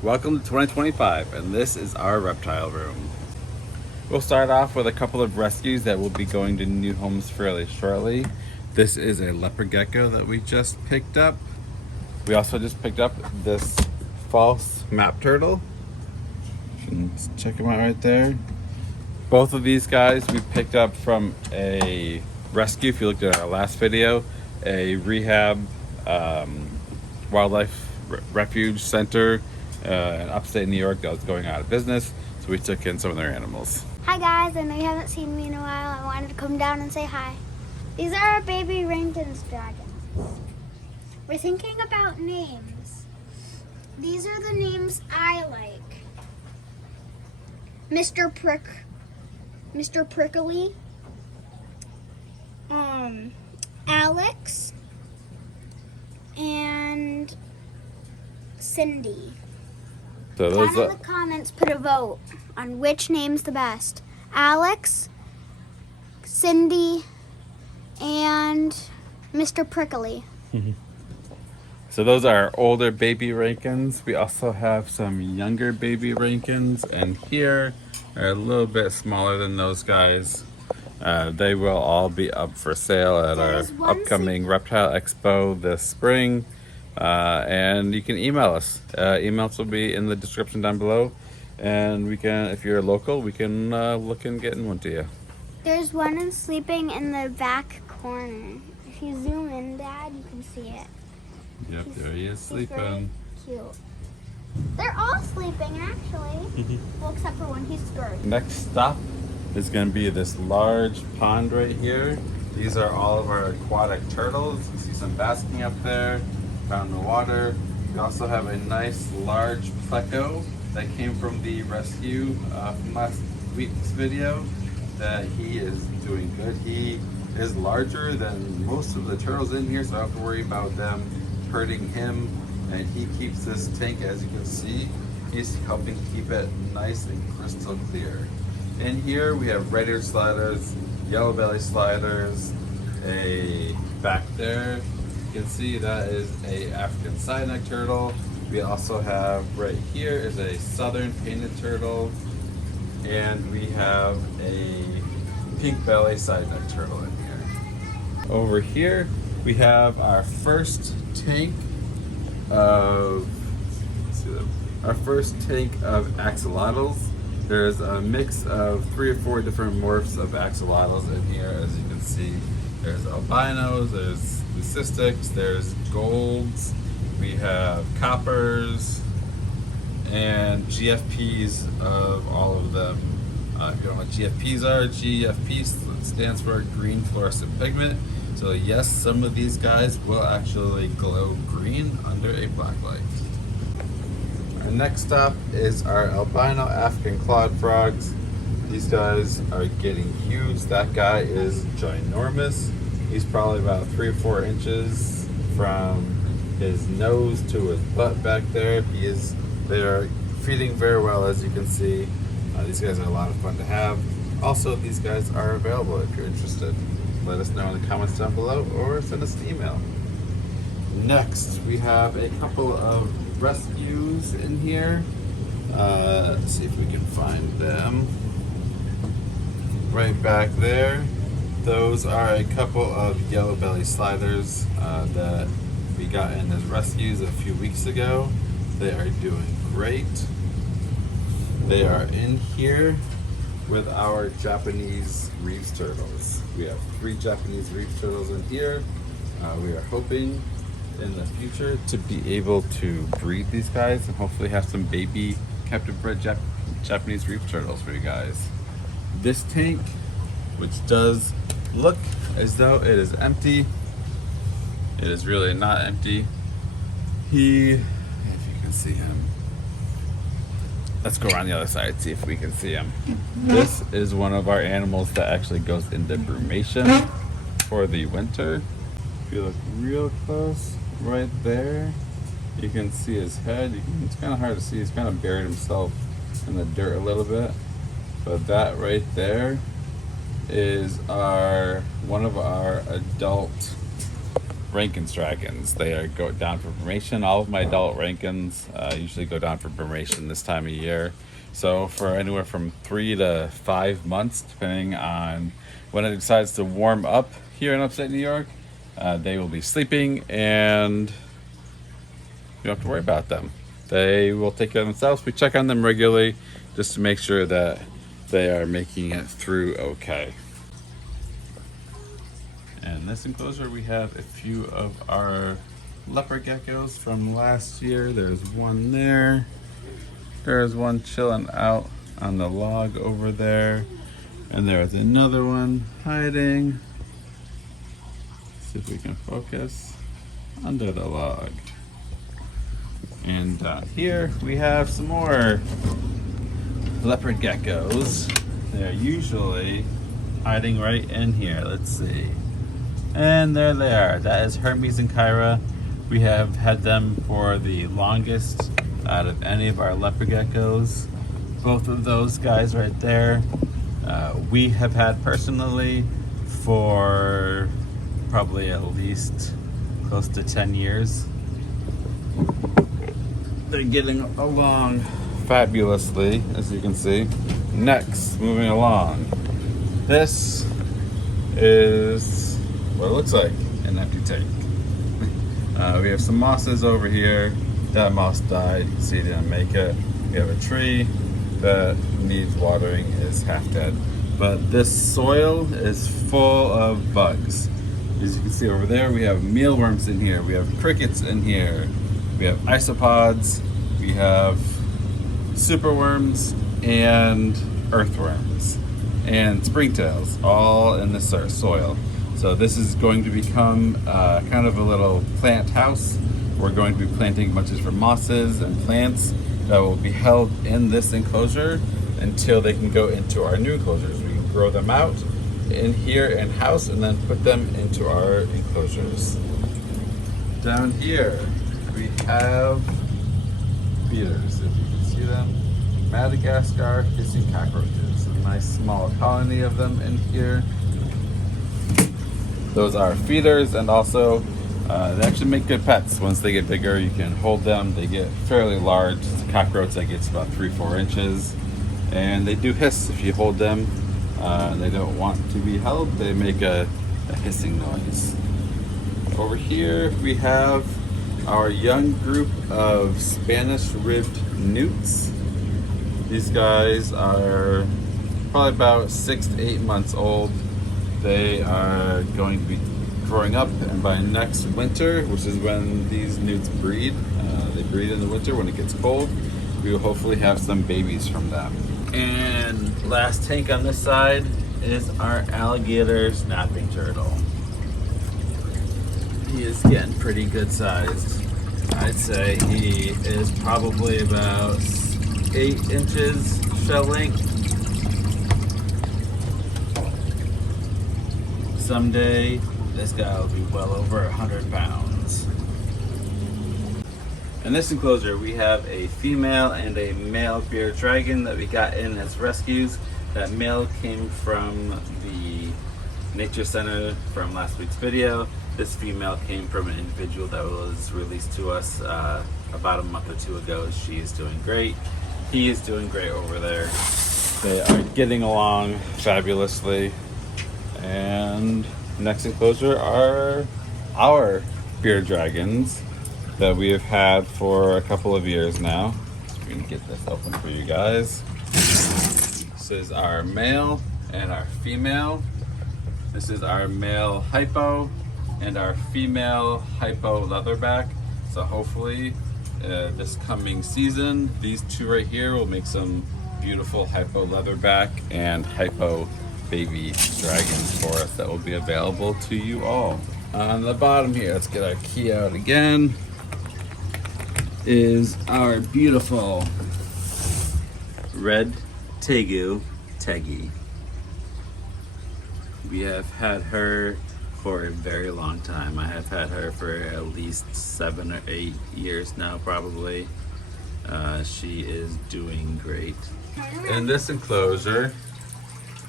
Welcome to 2025, and this is our reptile room. We'll start off with a couple of rescues that will be going to new homes fairly shortly. This is a leopard gecko that we just picked up. We also just picked up this false map turtle. You can check them out right there. Both of these guys we picked up from a rescue. If you looked at our last video, a rehab wildlife refuge center in upstate New York that was going out of business. So we took in some of their animals. Hi guys, I know you haven't seen me in a while. I wanted to come down and say hi. These are our baby Rankin's dragons. We're thinking about names. These are the names I like. Mr. Prickly, Alex, and Cindy. So Down in the comments, put a vote on which name's the best. Alex, Cindy, and Mr. Prickly. So those are our older baby Rankins. We also have some younger baby Rankins, and here are a little bit smaller than those guys. They will all be up for sale at our upcoming Reptile Expo this spring. And you can email us. Emails will be in the description down below. And we can, if you're local, we can look and get one to you. There's one sleeping in the back corner. If you zoom in, Dad, you can see it. Yep, there he is sleeping. Cute. They're all sleeping, actually. Well, except for one, he's scared. Next stop is going to be this large pond right here. These are all of our aquatic turtles. You see some basking up there, around the water. We also have a nice large pleco that came from the rescue from last week's video. That he is doing good. He is larger than most of the turtles in here, so I don't have to worry about them hurting him. And he keeps this tank, as you can see, he's helping keep it nice and crystal clear. In here we have red-eared sliders, yellow belly sliders, back there you can see that is a African side-neck turtle. We also have right here is a southern painted turtle, and we have a pink belly side-neck turtle in here. Over here we have our first tank of axolotls. There's a mix of 3 or 4 different morphs of axolotls in here. As you can see, there's albinos, there's leucistics, there's golds, we have coppers, and GFPs of all of them. If you don't know what GFPs are, GFP stands for green fluorescent pigment. So yes, some of these guys will actually glow green under a black light. Our next stop is our albino African clawed frogs. These guys are getting huge. That guy is ginormous. He's probably about 3 or 4 inches from his nose to his butt back there. They are feeding very well, as you can see. These guys are a lot of fun to have. Also, these guys are available if you're interested. Let us know in the comments down below or send us an email. Next, we have a couple of rescues in here. Let's see if we can find them. Right back there. Those are a couple of yellow belly sliders that we got in as rescues a few weeks ago. They are doing great. They are in here with our Japanese reef turtles. We have 3 Japanese reef turtles in here. We are hoping in the future to be able to breed these guys and hopefully have some baby captive bred Japanese reef turtles for you guys. This tank, which does look as though it is empty, it is really not empty. If you can see him. Let's go around the other side, see if we can see him. This is one of our animals that actually goes into brumation for the winter. If you look real close, right there, you can see his head. It's kind of hard to see. He's kind of buried himself in the dirt a little bit. But that right there is one of our adult Rankin's dragons. They are go down for brumation. All of my adult Rankins usually go down for brumation this time of year. So for anywhere from 3 to 5 months, depending on when it decides to warm up here in upstate New York, they will be sleeping and you don't have to worry about them. They will take care of themselves. We check on them regularly just to make sure that they are making it through okay. And in this enclosure we have a few of our leopard geckos from last year. There's one there. There's one chilling out on the log over there. And there's another one hiding. See if we can focus under the log. And down here we have some more leopard geckos. They're usually hiding right in here. Let's see. And there they are. That is Hermes and Kyra. We have had them for the longest out of any of our leopard geckos. Both of those guys right there, we have had personally for probably at least close to 10 years. They're getting along fabulously, as you can see. Next, moving along. This is what it looks like, an empty tank. We have some mosses over here. That moss died, you can see it didn't make it. We have a tree that needs watering, is half dead. But this soil is full of bugs. As you can see over there, we have mealworms in here, we have crickets in here, we have isopods, we have superworms and earthworms and springtails, all in this soil. So this is going to become kind of a little plant house. We're going to be planting bunches of different mosses and plants that will be held in this enclosure until they can go into our new enclosures. We can grow them out in here in-house and then put them into our enclosures. Down here we have feeders, if you can see them. Madagascar hissing cockroaches. A nice small colony of them in here. Those are feeders, and also they actually make good pets. Once they get bigger, you can hold them. They get fairly large. It's a cockroach that gets about 3-4 inches, and they do hiss if you hold them. They don't want to be held. They make a hissing noise. Over here we have our young group of Spanish-ribbed newts. These guys are probably about 6 to 8 months old. They are going to be growing up, and by next winter, which is when these newts breed, they breed in the winter when it gets cold, we will hopefully have some babies from them. And last tank on this side is our alligator snapping turtle. He is getting pretty good sized. I'd say he is probably about 8 inches shell length. Someday, this guy will be well over 100 pounds. In this enclosure, we have a female and a male bearded dragon that we got in as rescues. That male came from the nature center from last week's video. This female came from an individual that was released to us about a month or 2 ago. She is doing great. He is doing great over there. They are getting along fabulously. And next enclosure are our bearded dragons that we have had for a couple of years now. We're gonna get this open for you guys. This is our male and our female. This is our male hypo and our female hypo leatherback. So hopefully this coming season, these two right here will make some beautiful hypo leatherback and hypo baby dragons for us that will be available to you all. On the bottom here, let's get our key out again, is our beautiful red tegu Teggy. We have had her for a very long time. I have had her for at least 7 or 8 years now, probably. She is doing great. In this enclosure,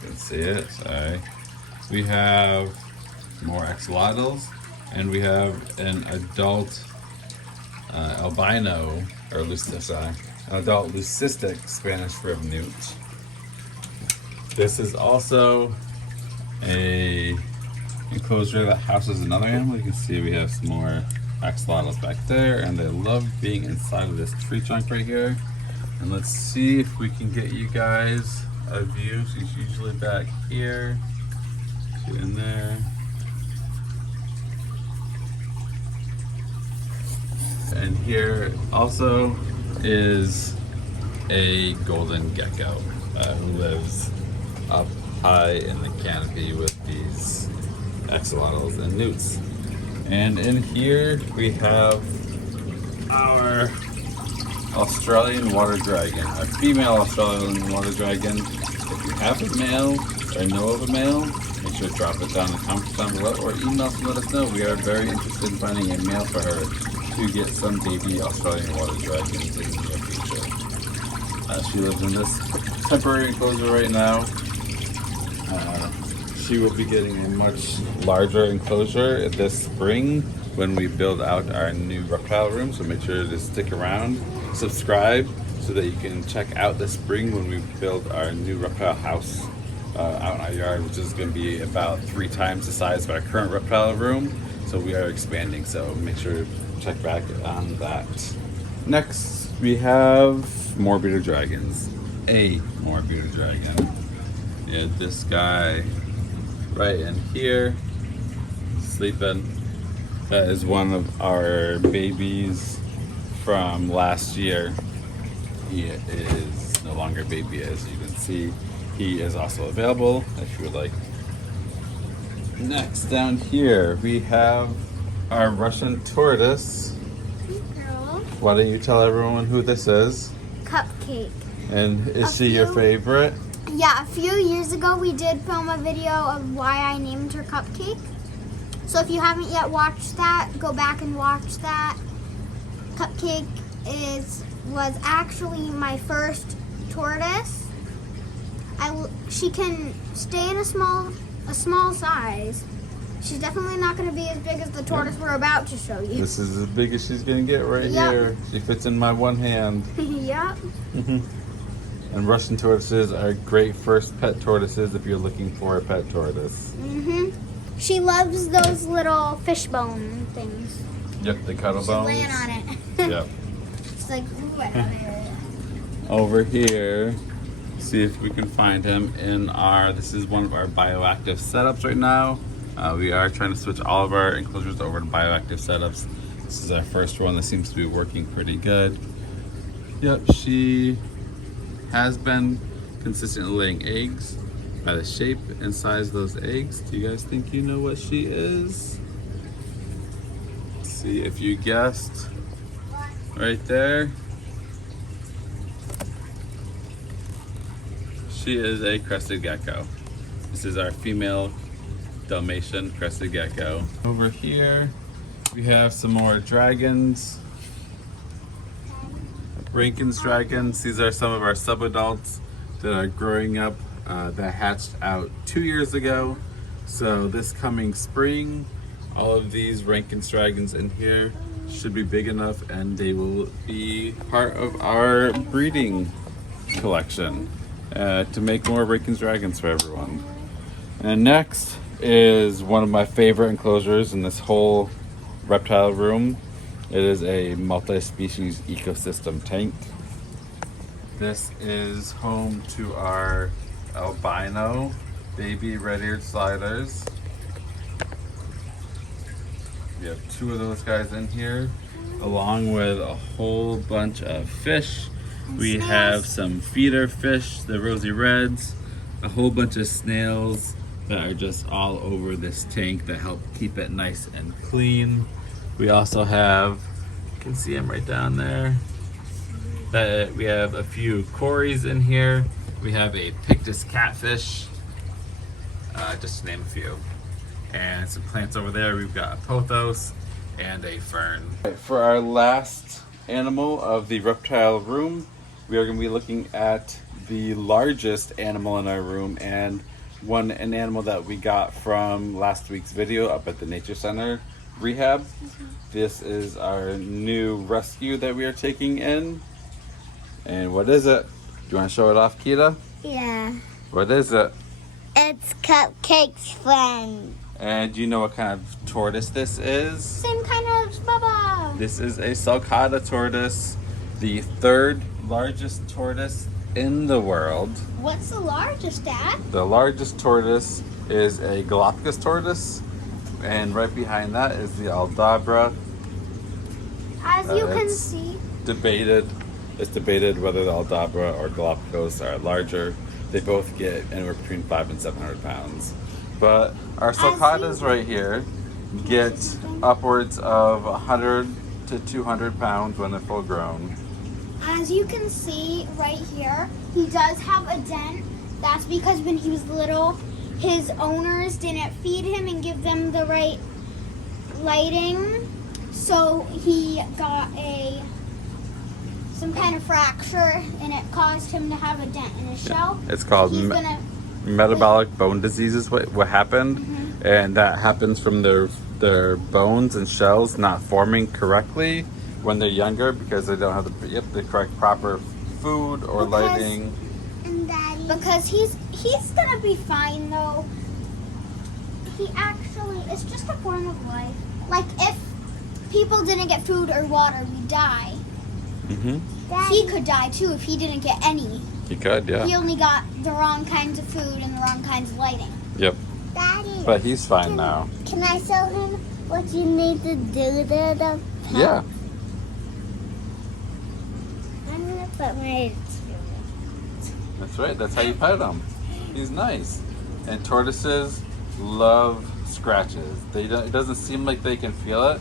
you can see it, sorry. We have more axolotls. And we have an adult albino, or an adult leucistic Spanish rib newt. This is also a enclosure that houses another animal. You can see we have some more axolotls back there, and they love being inside of this tree trunk right here. And let's see if we can get you guys a view. She's usually back here. Get in there. And here also is a golden gecko who lives up high in the canopy with these axolotls and newts. And in here we have our Australian water dragon, a female Australian water dragon. If you have a male or know of a male, make sure to drop it down in the comments down below or email to let us know. We are very interested in finding a male for her to get some baby Australian water dragons in the near future. She lives in this temporary enclosure right now. She will be getting a much larger enclosure this spring when we build out our new reptile room, so make sure to stick around, subscribe, so that you can check out this spring when we build our new reptile house out in our yard, which is going to be about 3 times the size of our current reptile room. So we are expanding, so make sure to check back on that. Next, we have more bearded dragons. A more bearded dragon. Yeah, this guy right in here, sleeping. That is one of our babies from last year. He is no longer a baby, as you can see. He is also available if you would like. Next, down here, we have our Russian tortoise. Girl. Why don't you tell everyone who this is? Cupcake. And is she your favorite? Yeah, a few years ago we did film a video of why I named her Cupcake. So if you haven't yet watched that, go back and watch that. Cupcake was actually my first tortoise. She can stay in a small size. She's definitely not going to be as big as the tortoise we're about to show you. This is as big as she's going to get right here. She fits in my one hand. Yep. And Russian tortoises are great first pet tortoises if you're looking for a pet tortoise. She loves those little fishbone things. Yep, the cuddle She's bones. laying on it. Yep. It's like, ooh, I have it. Over here, see if we can find him in this is one of our bioactive setups right now. We are trying to switch all of our enclosures over to bioactive setups. This is our first one that seems to be working pretty good. Yep, she has been consistently laying eggs. By the shape and size of those eggs, do you guys think you know what she is? Let's see if you guessed. Right there. She is a crested gecko. This is our female Dalmatian crested gecko. Over here, we have some more dragons. Rankin's dragons. These are some of our subadults that are growing up that hatched out 2 years ago. So this coming spring, all of these Rankin's dragons in here should be big enough and they will be part of our breeding collection to make more Rankin's dragons for everyone. And next is one of my favorite enclosures in this whole reptile room. It is a multi-species ecosystem tank. This is home to our albino baby red-eared sliders. We have 2 of those guys in here, along with a whole bunch of fish. We have some feeder fish, the rosy reds, a whole bunch of snails that are just all over this tank that help keep it nice and clean. We also have, you can see them right down there, that we have a few cories in here. We have a pictus catfish, just to name a few. And some plants over there. We've got a pothos and a fern. For our last animal of the reptile room, we are going to be looking at the largest animal in our room, and an animal that we got from last week's video up at the nature center. rehab. This is our new rescue that we are taking in. And what is it? Do you want to show it off, Kita? Yeah. What is it? It's Cupcake's friend. And do you know what kind of tortoise this is? Same kind of Bubba. This is a sulcata tortoise, the third largest tortoise in the world. What's the largest, Dad? The largest tortoise is a Galapagos tortoise, and right behind that is the Aldabra. As you can It's see. It's debated whether the Aldabra or Galapagos are larger. They both get anywhere between 500 and 700 pounds. But our sulcatas right here get upwards of 100 to 200 pounds when they're full grown. As you can see right here, he does have a dent. That's because when he was little, his owners didn't feed him and give them the right lighting. So he got some kind of fracture, and it caused him to have a dent in his shell. It's called metabolic bone disease is what happened. Mm-hmm. And that happens from their bones and shells not forming correctly when they're younger because they don't have the correct proper food or lighting. Because he's gonna be fine though. It's just a form of life. Like if people didn't get food or water, we die. He could die too if he didn't get any. He could, yeah. He only got the wrong kinds of food and the wrong kinds of lighting. Yep. Daddy, But he's fine now. Can I show him what you need to do to the Yeah. I'm gonna put my. That's right. That's how you pet him. He's nice. And tortoises love scratches. It doesn't seem like they can feel it,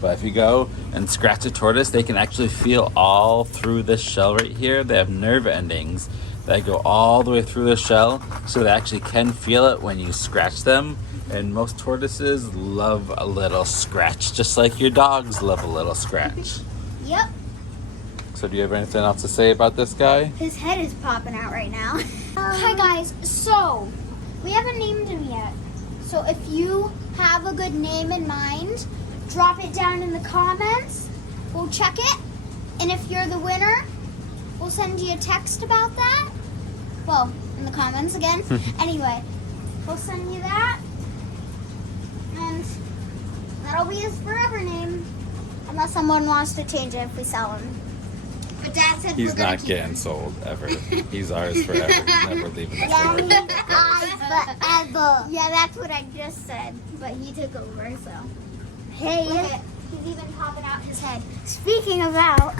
but if you go and scratch a tortoise, they can actually feel all through this shell right here. They have nerve endings that go all the way through the shell, so they actually can feel it when you scratch them. And most tortoises love a little scratch, just like your dogs love a little scratch. Yep. So do you have anything else to say about this guy? His head is popping out right now. Hi guys, so we haven't named him yet. So if you have a good name in mind, drop it down in the comments. We'll check it. And if you're the winner, we'll send you a text about that. Well, in the comments again. Anyway, we'll send you that. And that'll be his forever name. Unless someone wants to change it if we sell him. But Dad said He's we're gonna not keep getting sold ever. He's ours forever. He's never leaving the store. forever. Yeah, that's what I just said. But he took over, so. Hey, he's even popping out his head. Speaking of out.